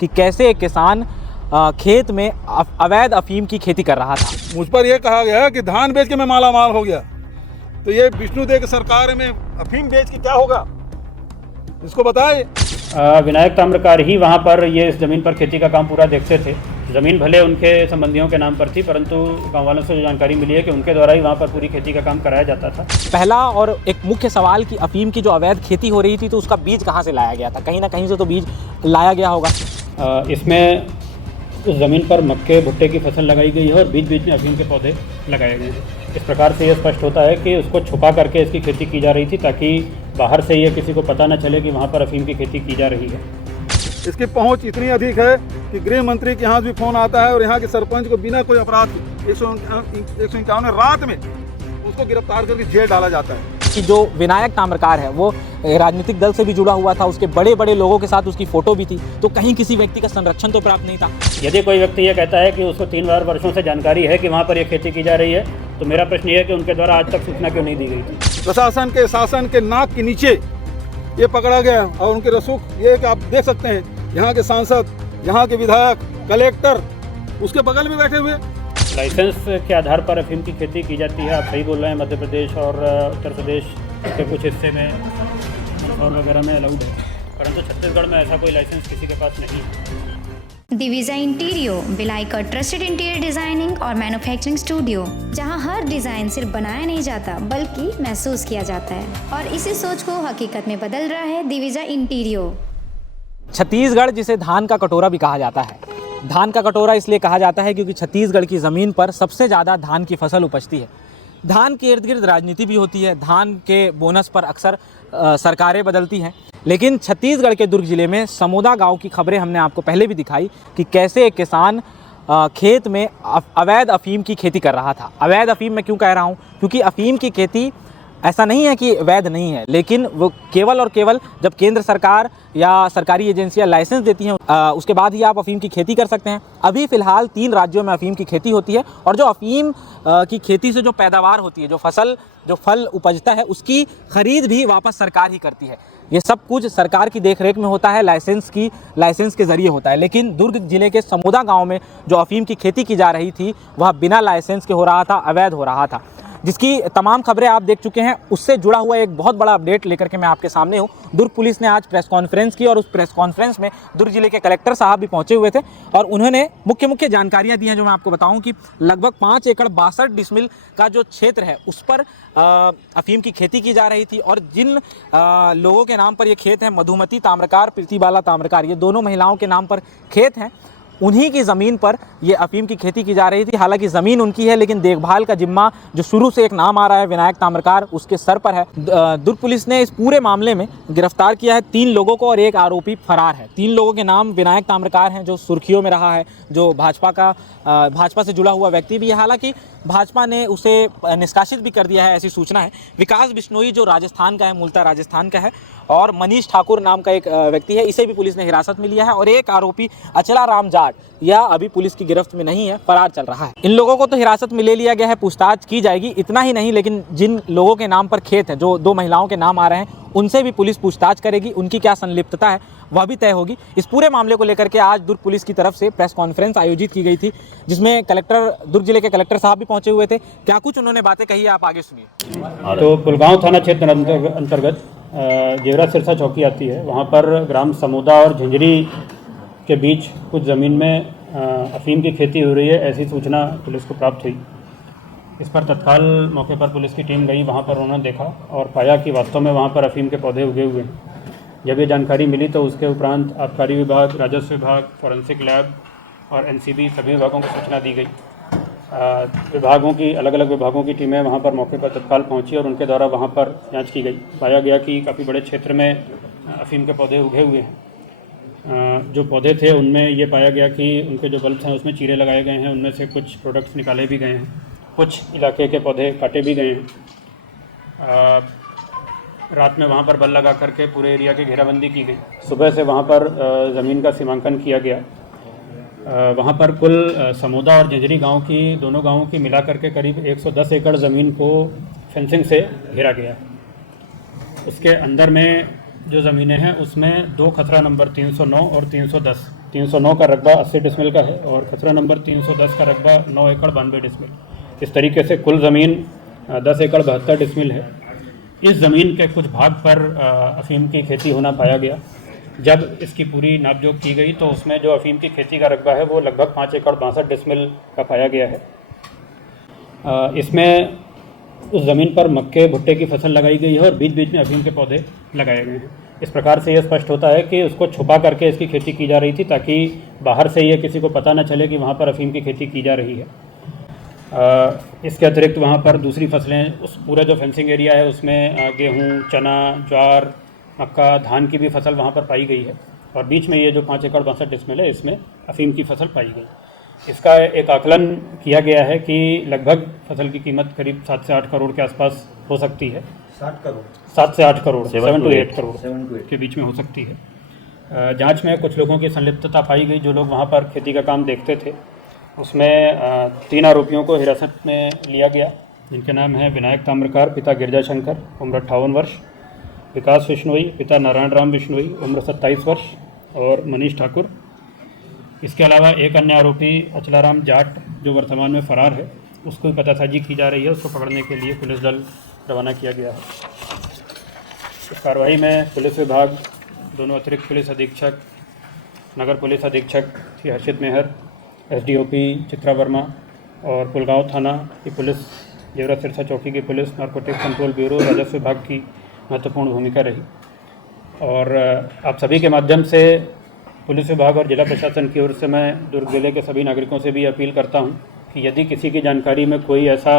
कि कैसे एक किसान खेत में अवैध अफीम की खेती कर रहा था। मुझ पर यह कहा गया कि धान बेच के मैं माला माल हो गया, तो ये विष्णुदेव की सरकार में अफीम बेच के क्या होगा, इसको बताए। विनायक ताम्रकार ही वहाँ पर ये इस ज़मीन पर खेती का काम पूरा देखते थे। ज़मीन भले उनके संबंधियों के नाम पर थी, परंतु गाँव वालों से जो जानकारी मिली है कि उनके द्वारा ही वहाँ पर पूरी खेती का काम कराया जाता था। पहला और एक मुख्य सवाल कि अफीम की जो अवैध खेती हो रही थी तो उसका बीज कहाँ से लाया गया था? कहीं ना कहीं से तो बीज लाया गया होगा। इसमें उस ज़मीन पर मक्के भुट्टे की फसल लगाई गई है और बीच बीच में अफीम के पौधे लगाए गए हैं। इस प्रकार से ये स्पष्ट होता है कि उसको छुपा करके इसकी खेती की जा रही थी, ताकि बाहर से ये किसी को पता न चले कि वहाँ पर अफीम की खेती की जा रही है। इसकी पहुंच इतनी अधिक है कि गृह मंत्री के यहाँ भी फोन आता है और यहाँ के सरपंच को बिना कोई अपराध के 151 रात में उसको गिरफ्तार करके जेल डाला जाता है। कि जो विनायक ताम्रकार है वो राजनीतिक दल से भी जुड़ा हुआ था, उसके बड़े बड़े लोगों के साथ उसकी फोटो भी थी, तो कहीं किसी व्यक्ति का संरक्षण तो प्राप्त नहीं था। यदि कोई व्यक्ति ये कहता है कि उसको 3 वर्षों से जानकारी है कि वहाँ पर ये खेती की जा रही है, तो मेरा प्रश्न ये है कि उनके द्वारा आज तक सूचना क्यों नहीं दी गई थी। प्रशासन के शासन के नाक के नीचे ये पकड़ा गया और उनके रसूख ये कि आप देख सकते हैं, यहाँ के सांसद, यहाँ के विधायक, कलेक्टर उसके बगल में बैठे हुए। लाइसेंस के आधार पर अफीम की खेती की जाती है। आप सही बोल रहे हैं, मध्य प्रदेश और उत्तर प्रदेश के कुछ हिस्से में और वगैरह में अलाउड है, परंतु छत्तीसगढ़ में ऐसा कोई लाइसेंस किसी के पास नहीं है। दिविजा इंटीरियो भिलाई का ट्रस्टेड इंटीरियर डिजाइनिंग और मैन्युफैक्चरिंग स्टूडियो, जहां हर डिजाइन सिर्फ बनाया नहीं जाता बल्कि महसूस किया जाता है, और इसी सोच को हकीकत में बदल रहा है दिविजा इंटीरियो। छत्तीसगढ़, जिसे धान का कटोरा भी कहा जाता है, धान का कटोरा इसलिए कहा जाता है क्योंकि छत्तीसगढ़ की ज़मीन पर सबसे ज़्यादा धान की फसल उपजती है। धान के इर्द गिर्द राजनीति भी होती है, धान के बोनस पर अक्सर सरकारें बदलती हैं, लेकिन छत्तीसगढ़ के दुर्ग जिले में समोदा गांव की खबरें हमने आपको पहले भी दिखाई कि कैसे एक किसान खेत में अवैध अफीम की खेती कर रहा था। अवैध अफीम मैं क्यों कह रहा हूँ, क्योंकि अफीम की खेती ऐसा नहीं है कि वैध नहीं है, लेकिन वो केवल और केवल जब केंद्र सरकार या सरकारी एजेंसियां लाइसेंस देती हैं उसके बाद ही आप अफीम की खेती कर सकते हैं। अभी फ़िलहाल 3 राज्यों में अफीम की खेती होती है, और जो अफीम की खेती से जो पैदावार होती है, जो फल उपजता है, उसकी खरीद भी वापस सरकार ही करती है। ये सब कुछ सरकार की देखरेख में होता है, लाइसेंस के ज़रिए होता है। लेकिन दुर्ग जिले के समोदा गाँव में जो अफीम की खेती की जा रही थी वह बिना लाइसेंस के हो रहा था, अवैध हो रहा था, जिसकी तमाम खबरें आप देख चुके हैं। उससे जुड़ा हुआ एक बहुत बड़ा अपडेट लेकर के मैं आपके सामने हूँ। दुर्ग पुलिस ने आज प्रेस कॉन्फ्रेंस की और उस प्रेस कॉन्फ्रेंस में दुर्ग जिले के कलेक्टर साहब भी पहुंचे हुए थे और उन्होंने मुख्य जानकारियां दी हैं, जो मैं आपको बताऊं कि लगभग 5 एकड़ 62 डिसमिल का जो क्षेत्र है उस पर अफीम की खेती की जा रही थी, और जिन लोगों के नाम पर ये खेत है, मधुमती ताम्रकार, प्रीतिबाला ताम्रकार, ये दोनों महिलाओं के नाम पर खेत हैं, उन्हीं की ज़मीन पर ये अफीम की खेती की जा रही थी। हालांकि ज़मीन उनकी है, लेकिन देखभाल का जिम्मा जो शुरू से एक नाम आ रहा है विनायक ताम्रकार, उसके सर पर है। दुर्ग पुलिस ने इस पूरे मामले में गिरफ्तार किया है 3 लोगों को और एक आरोपी फरार है। 3 लोगों के नाम विनायक ताम्रकार हैं, जो सुर्खियों में रहा है, जो भाजपा से जुड़ा हुआ व्यक्ति भी है। हालांकि भाजपा ने उसे निष्कासित भी कर दिया है, ऐसी सूचना है। विकास बिश्नोई जो राजस्थान का है, मूलतः राजस्थान का है, और मनीष ठाकुर नाम का एक व्यक्ति है, इसे भी पुलिस ने हिरासत में लिया है। और एक आरोपी अचला राम जाट, यह अभी पुलिस की गिरफ्त में नहीं है, फरार चल रहा है। इन लोगों को तो हिरासत में ले लिया गया है, पूछताछ की जाएगी। इतना ही नहीं, लेकिन जिन लोगों के नाम पर खेत है, जो 2 महिलाओं के नाम आ रहे हैं, उनसे भी पुलिस पूछताछ करेगी, उनकी क्या संलिप्तता है वह भी तय होगी। इस पूरे मामले को लेकर के आज दुर्ग पुलिस की तरफ से प्रेस कॉन्फ्रेंस आयोजित की गई थी, जिसमें दुर्ग जिले के कलेक्टर साहब भी पहुंचे हुए थे। क्या कुछ उन्होंने बातें कही, आप आगे सुनिए। तो कुलगांव थाना क्षेत्र अंतर्गत जेवरा सिरसा चौकी आती है, वहाँ पर ग्राम समोदा और झंझरी के बीच कुछ ज़मीन में अफीम की खेती हो रही है, ऐसी सूचना पुलिस को प्राप्त हुई। इस पर तत्काल मौके पर पुलिस की टीम गई, वहाँ पर उन्होंने देखा और पाया कि वास्तव में वहाँ पर अफीम के पौधे उगे हुए हैं। जब ये जानकारी मिली तो उसके उपरांत आबकारी विभाग, राजस्व विभाग, फॉरेंसिक लैब और एनसीबी सभी विभागों को सूचना दी गई। अलग अलग विभागों की टीमें वहाँ पर मौके पर तत्काल पहुँची और उनके द्वारा वहाँ पर जाँच की गई। पाया गया कि काफ़ी बड़े क्षेत्र में अफीम के पौधे उगे हुए हैं। जो पौधे थे उनमें ये पाया गया कि उनके जो बल्ब्स हैं उसमें चीरे लगाए गए हैं, उनमें से कुछ प्रोडक्ट्स निकाले भी गए हैं, कुछ इलाके के पौधे काटे भी गए हैं। रात में वहाँ पर बल लगा करके पूरे एरिया की घेराबंदी की गई। सुबह से वहाँ पर ज़मीन का सीमांकन किया गया। वहाँ पर कुल समोदा और झंझरी गांव की, दोनों गांवों की मिला करके करीब 110 एकड़ ज़मीन को फेंसिंग से घेरा गया। उसके अंदर में जो ज़मीनें हैं उसमें 2 खतरा नंबर 309 और 310 309 का रकबा 80 डिसमिल का है और खसरा नंबर 310 का रकबा 9 एकड़ 92 डिसमिल। इस तरीके से कुल ज़मीन 10 एकड़ 72 डिसमिल है। इस ज़मीन के कुछ भाग पर अफ़ीम की खेती होना पाया गया। जब इसकी पूरी नापजोख की गई तो उसमें जो अफ़ीम की खेती का रकबा है वो लगभग 5 एकड़ 62 डिसमिल का पाया गया है। इसमें उस ज़मीन पर मक्के भुट्टे की फसल लगाई गई है और बीच बीच में अफ़ीम के पौधे लगाए गए हैं। इस प्रकार से यह स्पष्ट होता है कि उसको छुपा करके इसकी खेती की जा रही थी ताकि बाहर से ये किसी को पता न चले कि वहाँ पर अफ़ीम की खेती की जा रही है। इसके अतिरिक्त वहाँ पर दूसरी फसलें, उस पूरा जो फेंसिंग एरिया है उसमें गेहूँ, चना, ज्वार, मक्का, धान की भी फसल वहाँ पर पाई गई है और बीच में ये जो 5 एकड़ 62 डिसमिल है इसमें अफ़ीम की फसल पाई गई। इसका एक आकलन किया गया है कि लगभग फसल की कीमत करीब 7 से 8 करोड़ के आसपास हो सकती है। 7 से 8 करोड़ 7 to 8 करोड़ के बीच में हो सकती है। जांच में कुछ लोगों की संलिप्तता पाई गई जो लोग वहाँ पर खेती का काम देखते थे। उसमें 3 आरोपियों को हिरासत में लिया गया जिनके नाम हैं विनायक ताम्रकार पिता गिरजा शंकर उम्र 58 वर्ष, विकास बिश्नोई पिता नारायण राम बिश्नोई उम्र 27 वर्ष और मनीष ठाकुर। इसके अलावा एक अन्य आरोपी अचलाराम जाट जो वर्तमान में फ़रार है, उसको पतासाजी की जा रही है। उसको पकड़ने के लिए पुलिस दल रवाना किया गया है। इस कार्रवाई में पुलिस विभाग, दोनों अतिरिक्त पुलिस अधीक्षक, नगर पुलिस अधीक्षक श्री हर्षित मेहर, एसडीओपी चित्रा वर्मा और पुलगांव थाना की पुलिस, जेवरा सिरसा चौकी की पुलिस, नारकोटिक्स कंट्रोल ब्यूरो, राजस्व विभाग की महत्वपूर्ण भूमिका रही। और आप सभी के माध्यम से पुलिस विभाग और जिला प्रशासन की ओर से मैं दुर्ग जिले के सभी नागरिकों से भी अपील करता हूं कि यदि किसी की जानकारी में कोई ऐसा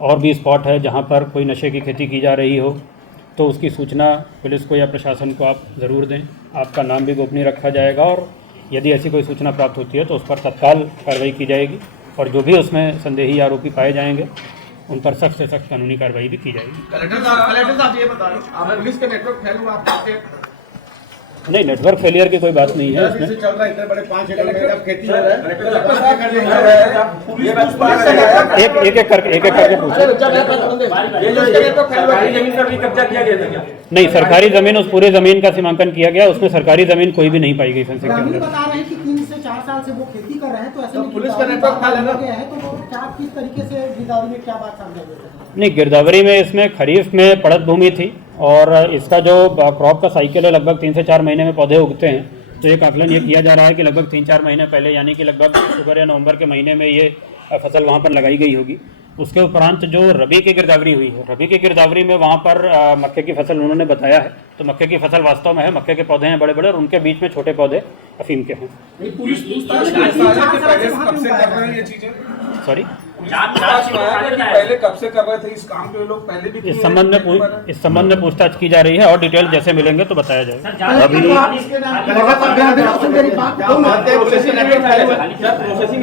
और भी स्पॉट है जहां पर कोई नशे की खेती की जा रही हो तो उसकी सूचना पुलिस को या प्रशासन को आप ज़रूर दें। आपका नाम भी गोपनीय रखा जाएगा और यदि ऐसी कोई सूचना प्राप्त होती है तो उस पर तत्काल कार्रवाई की जाएगी और जो भी उसमें संदेही आरोपी पाए जाएंगे उन पर सख्त से सख्त कानूनी कार्रवाई भी की जाएगी। कलेक्टर साहब ये बता रहे आप पुलिस का नेटवर्क फैल हुआ आप कहते हैं? नहीं, नेटवर्क फेलियर की कोई बात नहीं है इसमें। चल रहा है इतने बड़े 5 एकड़ में अब खेती हो रहा है, एक एक करके पूछो। नहीं, सरकारी ज़मीन, उस पूरे ज़मीन का सीमांकन किया गया, उसमें सरकारी ज़मीन कोई भी नहीं पाई गई फेंसिंग के अंदर। बता रहे हैं कि 3 से 4 साल से वो खेती कर रहे हैं, तो ऐसे में पुलिस का नेटवर्क फैला गया है, तो वो क्या किस तरीके से गिरदावरी में क्या बात सामने आई है? नहीं, गिरदावरी में इसमें खरीफ में पड़त भूमि थी और इसका जो क्रॉप का साइकिल है लगभग 3 से 4 महीने में पौधे उगते हैं। तो एक आकलन ये किया जा रहा है कि लगभग 3-4 महीने पहले यानी कि लगभग अक्टूबर या नवंबर के महीने में ये फसल वहाँ पर लगाई गई होगी। उसके उपरांत जो रबी की गिरदावरी हुई है, रबी की गिरदावरी में वहाँ पर मक्के की फसल उन्होंने बताया है। तो मक्के की फसल वास्तव में है, मक्के के पौधे हैं बड़े बड़े और उनके बीच में छोटे पौधे अफीम के हैं। सॉरी, पहले कब से कर रहे थे इस काम के लोग? पहले भी इस संबंध में पूछताछ की जा रही है और डिटेल जैसे मिलेंगे तो बताया जाएगा।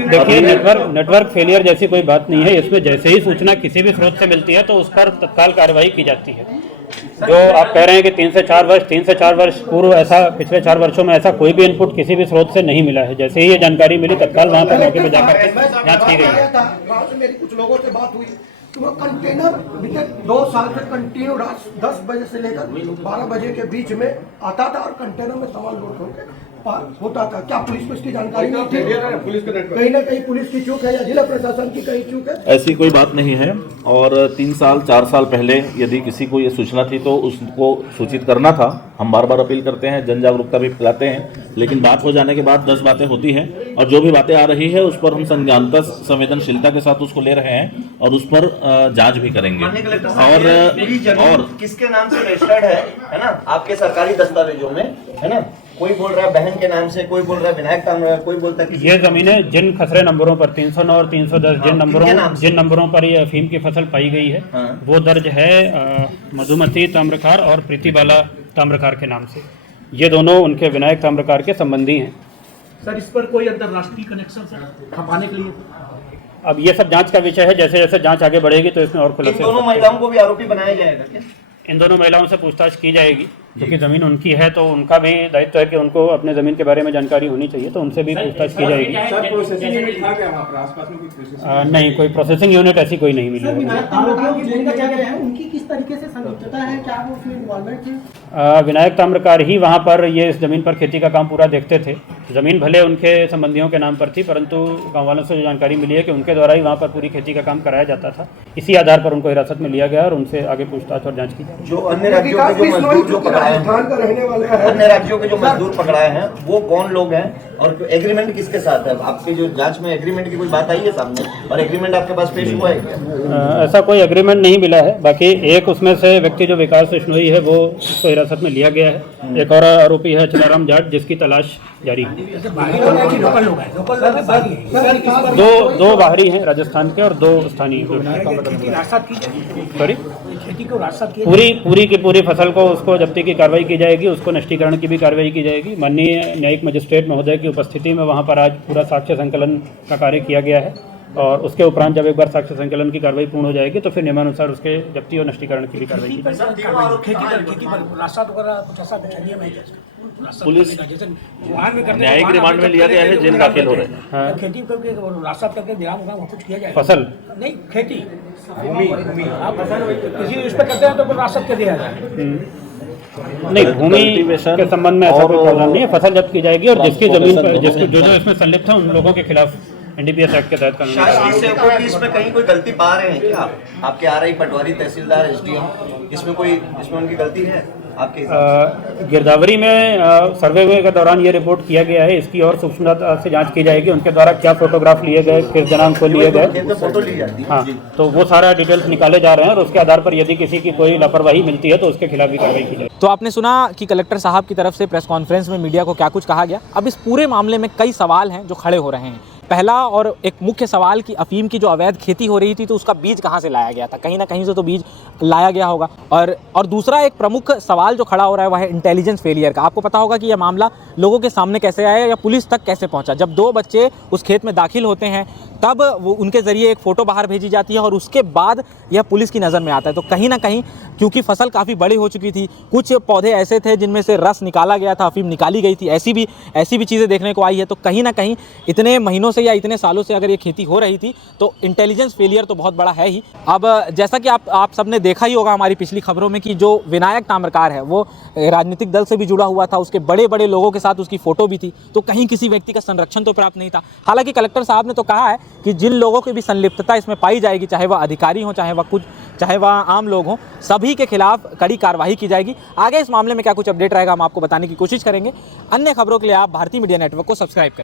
देखिए, नेटवर्क फेलियर जैसी कोई बात नहीं है। इसमें जैसे ही सूचना किसी भी स्रोत से मिलती है तो उस पर तत्काल कार्रवाई की जाती है। जो आप कह रहे हैं कि 3 से 4 वर्ष पूर्व ऐसा, पिछले 4 वर्षों में ऐसा कोई भी इनपुट किसी भी स्रोत से नहीं मिला है। जैसे ही ये जानकारी मिली तत्काल वहाँ पर मौके पर जाकर जाँच की गई है। गाँव से मेरी कुछ लोगों से बात हुई तो वो कंटेनर बीते 2 साल से कंटिन्यू रात 10 बजे से लेकर 12 बजे के बीच में आता था और कंटेनर में सामान लोड होकर होता था। क्या पुलिस को इसकी जानकारी नहीं थी? पुलिस का नेटवर्क कहीं ना कहीं पुलिस की चूक है या जिला प्रशासन की कहीं चूक है? ऐसी कोई बात नहीं है। और 3 साल 4 साल पहले यदि किसी को ये सूचना थी तो उसको सूचित करना था। हम बार बार अपील करते हैं, जन जागरूकता भी फैलाते हैं, लेकिन बात हो जाने के बाद 10 बातें होती हैं और जो भी बातें आ रही है उस पर हम संज्ञानता संवेदनशीलता के साथ उसको ले रहे हैं और उस पर जांच भी करेंगे। और किसके नाम से रजिस्टर्ड है ना, आपके सरकारी दस्तावेजों में, है ना? कोई बोल रहा है बहन के नाम से, कोई बोल रहा है विनायक ताम्रकार, कोई बोलता है ये ज़मीनें जिन खसरे नंबरों पर 309 और 310 जिन नंबरों पर ये अफीम की फसल पाई गई है वो दर्ज है मधुमती ताम्रकार और प्रीतिबाला ताम्रकार के नाम से। ये दोनों उनके विनायक ताम्रकार के संबंधी हैं। सर, इस पर कोई अंतर्राष्ट्रीय कनेक्शन खपाने के लिए? अब ये सब जांच का विषय है। जैसे जैसे जांच आगे बढ़ेगी तो इसमें और खुलासे। दोनों महिलाओं को भी आरोपी बनाया जाएगा क्या? इन दोनों महिलाओं से पूछताछ की जाएगी क्योंकि ज़मीन उनकी है तो उनका भी दायित्व है कि उनको अपने ज़मीन के बारे में जानकारी होनी चाहिए, तो उनसे भी पूछताछ की जाएगी। नहीं, कोई प्रोसेसिंग यूनिट ऐसी कोई नहीं मिली। उनकी किस तरीके से संलिप्तता है? क्या वो उसमें इन्वॉल्वमेंट थे? विनायक ताम्रकार ही वहाँ पर ये इस ज़मीन पर खेती का काम पूरा देखते थे। ज़मीन भले उनके संबंधियों के नाम पर थी, परंतु गाँव वालों से जो जानकारी मिली है कि उनके द्वारा ही वहाँ पर पूरी खेती का काम कराया जाता था। इसी आधार पर उनको हिरासत में लिया गया और उनसे आगे पूछताछ और जांच की जा रही है। जो अन्य राज्यों के जो मजदूर जो पकड़ाए हैं, अन्य राज्यों के जो मजदूर पकड़ाए हैं वो कौन लोग हैं और एग्रीमेंट किसके साथ है? आपकी जो जांच में एग्रीमेंट की कोई बात आई है सामने, और एग्रीमेंट आपके पास पेश हुआ है क्या? ऐसा कोई एग्रीमेंट नहीं मिला है। बाकी एक उसमें से व्यक्ति जो विकास बिश्नोई है वो उसको हिरासत में लिया गया है। एक और आरोपी है चलाराम जाट, जिसकी तलाश जारी है। दो बाहरी हैं राजस्थान के और 2 स्थानीय। सॉरी, पूरी की पूरी फसल को उसको जब्ती की कार्रवाई की जाएगी, उसको नष्टीकरण की भी कार्रवाई की जाएगी। माननीय न्यायिक मजिस्ट्रेट महोदय की उपस्थिति में वहाँ पर आज पूरा साक्ष्य संकलन का कार्य किया गया है और उसके उपरांत जब एक बार साक्ष्य संकलन की कार्रवाई पूर्ण हो जाएगी तो फिर नियमानुसार उसके जब्ती और नष्टीकरण की भी कार्रवाई की जाएगी। पुलिस न्यायिक रिमांड में लिया गया है, जेल दाखिल हो रहे हैं। खेती करके रास्ता करके कुछ किया जाए? फसल नहीं, खेती भूमि आप किसी इस पे करते हैं तो फिर रास्ता क्या दिया जाए? नहीं, भूमि के संबंध में ऐसा कोई प्रॉब्लम नहीं है। फसल जब्त की जाएगी और जिसकी जमीन पर जिसको जो इसमें संलिप्त है उन लोगों के खिलाफ एनडीपीएस एक्ट के तहत कानूनी शासकीय सेवकों की इसमें कहीं कोई गलती पा रहे हैं क्या? आपके आरआई, पटवारी, तहसीलदार, एसडीएम, इसमें उनकी गलती है आपके? गिरदावरी में सर्वे के दौरान ये रिपोर्ट किया गया है। इसकी और सूक्ष्मता से जांच की जाएगी। उनके द्वारा क्या फोटोग्राफ लिए गए, किस दिनांक को लिए गए, फोटो ली जाती है। हाँ, तो वो सारा डिटेल्स निकाले जा रहे हैं और उसके आधार पर यदि किसी की कोई लापरवाही मिलती है तो उसके खिलाफ भी कार्रवाई की जाएगी। तो आपने सुना कि कलेक्टर साहब की तरफ से प्रेस कॉन्फ्रेंस में मीडिया को क्या कुछ कहा गया। अब इस पूरे मामले में कई सवाल हैं जो खड़े हो रहे हैं। पहला और एक मुख्य सवाल कि अफीम की जो अवैध खेती हो रही थी तो उसका बीज कहाँ से लाया गया था? कहीं ना कहीं से तो बीज लाया गया होगा। और दूसरा एक प्रमुख सवाल जो खड़ा हो रहा है वह है इंटेलिजेंस फेलियर का। आपको पता होगा कि यह मामला लोगों के सामने कैसे आया या पुलिस तक कैसे पहुंचा। जब 2 बच्चे उस खेत में दाखिल होते हैं तब वो उनके ज़रिए एक फ़ोटो बाहर भेजी जाती है और उसके बाद यह पुलिस की नज़र में आता है। तो कहीं ना कहीं क्योंकि फसल काफ़ी बड़ी हो चुकी थी, कुछ पौधे ऐसे थे जिनमें से रस निकाला गया था, अफीम निकाली गई थी, ऐसी भी चीज़ें देखने को आई है। तो कहीं ना कहीं इतने महीनों से या इतने सालों से अगर ये खेती हो रही थी तो इंटेलिजेंस फेलियर तो बहुत बड़ा है ही। अब जैसा कि आप सबने देखा ही होगा हमारी पिछली खबरों में कि जो विनायक ताम्रकार है वो राजनीतिक दल से भी जुड़ा हुआ था, उसके बड़े बड़े लोगों के साथ उसकी फ़ोटो भी थी। तो कहीं किसी व्यक्ति का संरक्षण तो प्राप्त नहीं था। हालांकि कलेक्टर साहब ने तो कहा है कि जिन लोगों की भी संलिप्तता इसमें पाई जाएगी, चाहे वह अधिकारी हों, चाहे वह आम लोग हों, सभी के खिलाफ कड़ी कार्रवाई की जाएगी। आगे इस मामले में क्या कुछ अपडेट रहेगा हम आपको बताने की कोशिश करेंगे। अन्य खबरों के लिए आप भारतीय मीडिया नेटवर्क को सब्सक्राइब करें।